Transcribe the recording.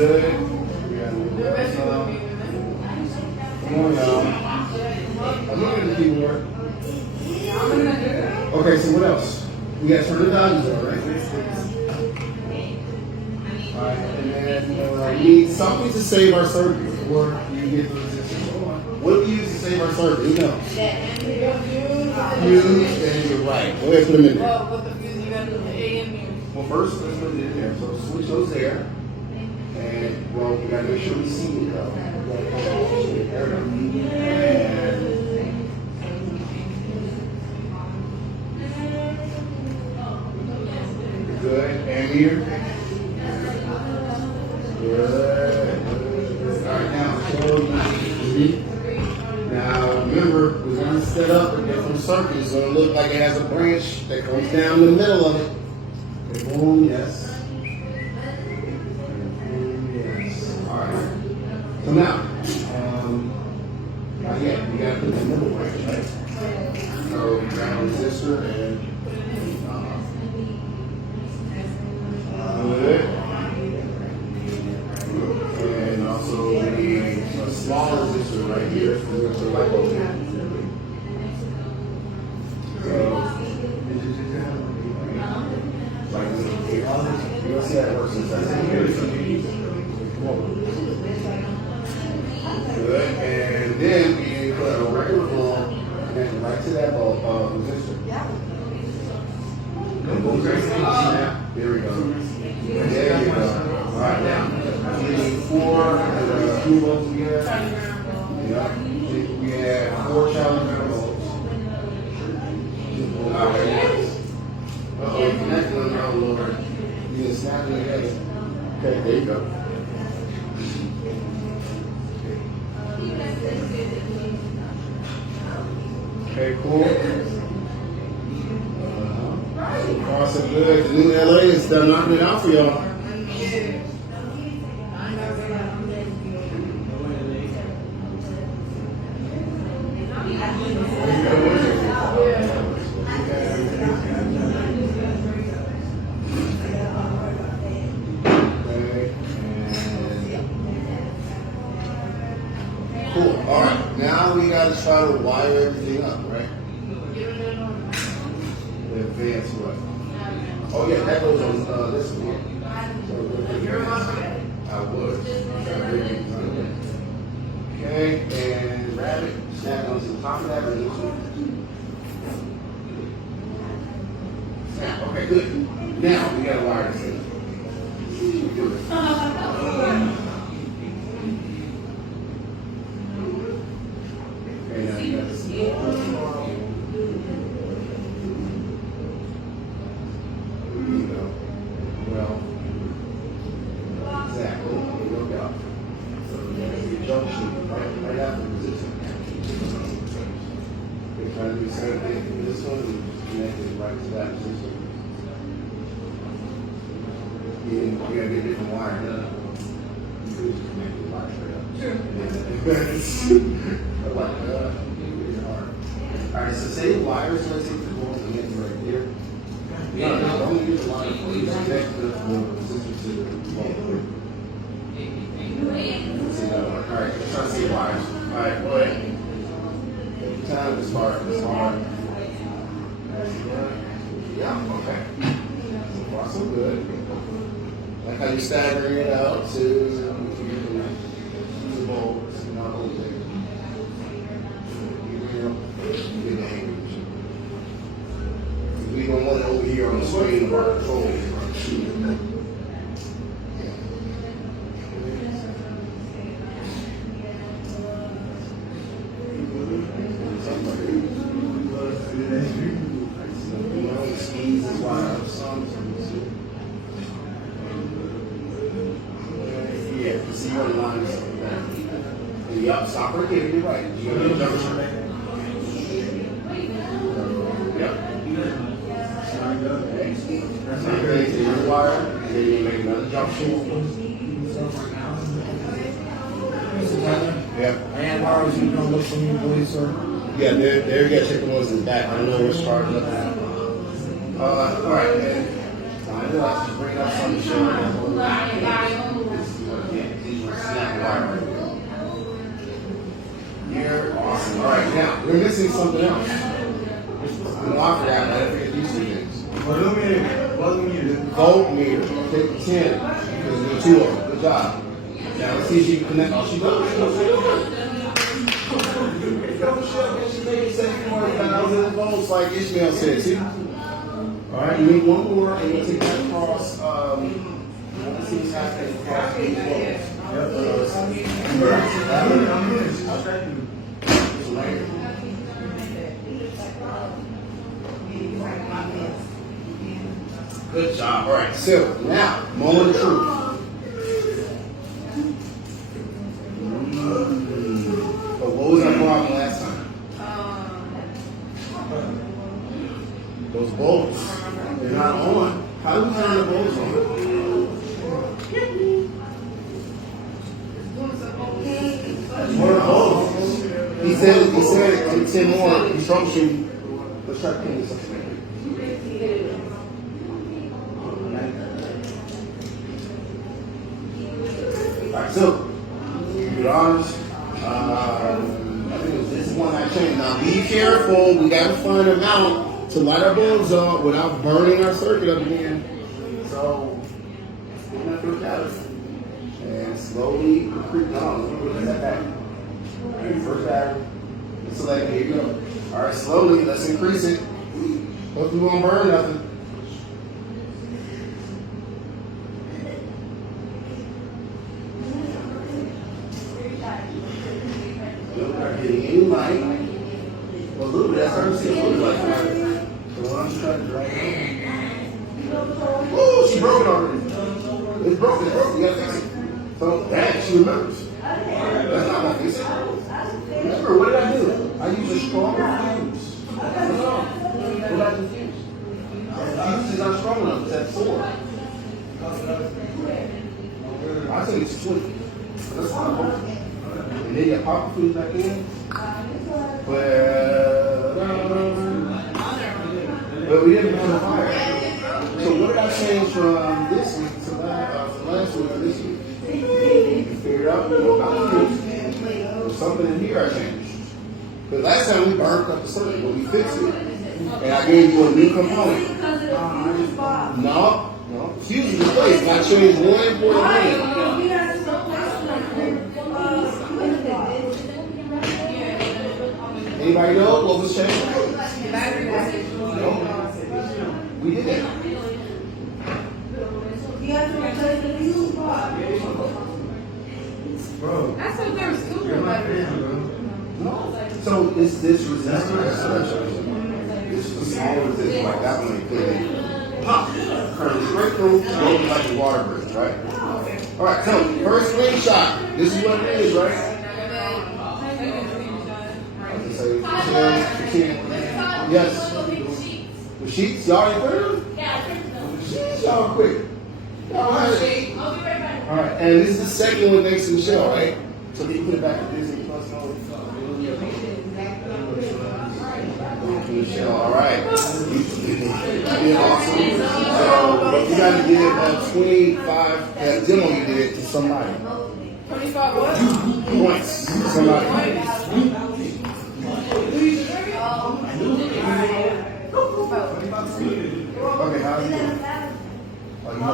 good. Come on, y'all. I'm looking at the keyboard. Okay, so what else? We got to turn the values on, right? Alright, and then we need something to save our circuit before you get the resistance. What do we use to save our circuit? Who knows? Fuse, and you're right. Go ahead, put them in there. Well, with the fuse, you got to do the A and U. Well, first, let's put it in there. So switch those there. And, well, we got to make sure we see it, though. There we go. Good. And here. Good. All right, now, now remember, we're going to set up a different circuit. It's going to look like it has a branch that comes down the middle of it. Okay, boom, yes. Boom, yes. All right. So now, not yet. We got to put the middle branch, right? So ground resistor and good. And also we need a small resistor right here. So we're going to put like over here. So, like this. You'll see how it works inside. Good. And then we put a regular bulb and right to that bulb resistor. There we go. There you go. All right, now we need 4 volts here. Yeah. We have 4 challenger volts. All right. Uh-oh, connect one now, Lord. You can snap it together. Okay, there you go. Okay, cool. So far, so good. The new LA is still knocking it out for y'all. Cool. All right. Now we got to try to wire everything up, right? Advance what? Oh yeah, that goes on this one. I would. Okay, and rabbit, snap goes to the top of that resolution. Snap, okay, good. Now we gotta wire this in. Do it. Okay, now you got this. Well, exactly. Here we go. So there's the junction right after the resistance. We're trying to do the same thing for this one and just connect it right to that resistance. We gotta get a different wire done. You could just connect the wire straight up. Sure. Like that. Alright, so say the wires, let's take the one connected right there. No, don't use the line. Please connect the resistor to the bulb. See that one. Alright, let's try to see the wires. Alright, go ahead. Time to start. It's hard. Yeah, okay. So far, so good. Like how you're staggering it out to the bulbs and all those things. Get the hang of it. We don't want it over here on the screen of our control. Yeah, see your lines. Yup, stop right here, you're right. You got a junction. Yep. That's not great. So your wire, and then you make another junction. Yeah. And wires you don't look for me, please, sir? Yeah, they're going to take the ones in the back. I don't know what's charged up now. All right, man. Just bring up some shit. Yeah, All right, now we're missing something else. I forgot. I forget these two things. Voltmeter. Take 10 because there are two of them. Good job. Now let's see if she can connect. Oh, she does. She's making 7,000 volts like Ishmael said. See? All right, you need one more, and you take that across. Let's see what's happening across these volts. Good job. All right, so now, moment of truth. But what was our problem last time? Those bulbs, they're not on. How do we turn the bulbs on? More bulbs. He said, take 10 more. He's troubleshooting. Let's try to clean this up. Alright, so, to be honest, I think this is one I changed. Now, be careful. We got to find a mount to light our bulbs up without burning our circuit up again. So, spin that first battery. And slowly creep down. Look at that. First battery. Select, here you go. Alright, slowly, let's increase it. Hopefully we won't burn nothing. Getting any light. Well, a little bit, that's hard to see a little light. So what I'm trying to drag oh, she broke it already. It's broken, You gotta fix it. So, dang, she remembers. That's not my fix it. Remember, what did I do? I used a stronger fuse. What did I do? The fuse is not strong enough. It's at 4. I think it's 20. That's not broken. And then you pop the fuse back in. But we didn't have a fire. So what did I change from this week to last week to this week? You figured out there's something in here I changed. But last time we burned up the circuit, but we fixed it. And I gave you a new component. No. Fuse is replaced. I changed one important thing. Anybody know what was changed? No. We did it. Bro. I thought there was 2 more batteries. No. So it's this resistor. This is the smaller resistor, like that one. Pop. Current straight through, rolling like a water bridge, right? All right. So first screenshot. This is what it is, right? Yes. The sheets, y'all ain't put them? Yeah, sheets, y'all quick. All right, and this is the second one next to the shell, right? So then you put it back in this and plus the shell. All right. You did awesome. So you got to give 25 that demo you did to somebody. 25 what? Points to somebody. Okay, how are you doing? Oh, you know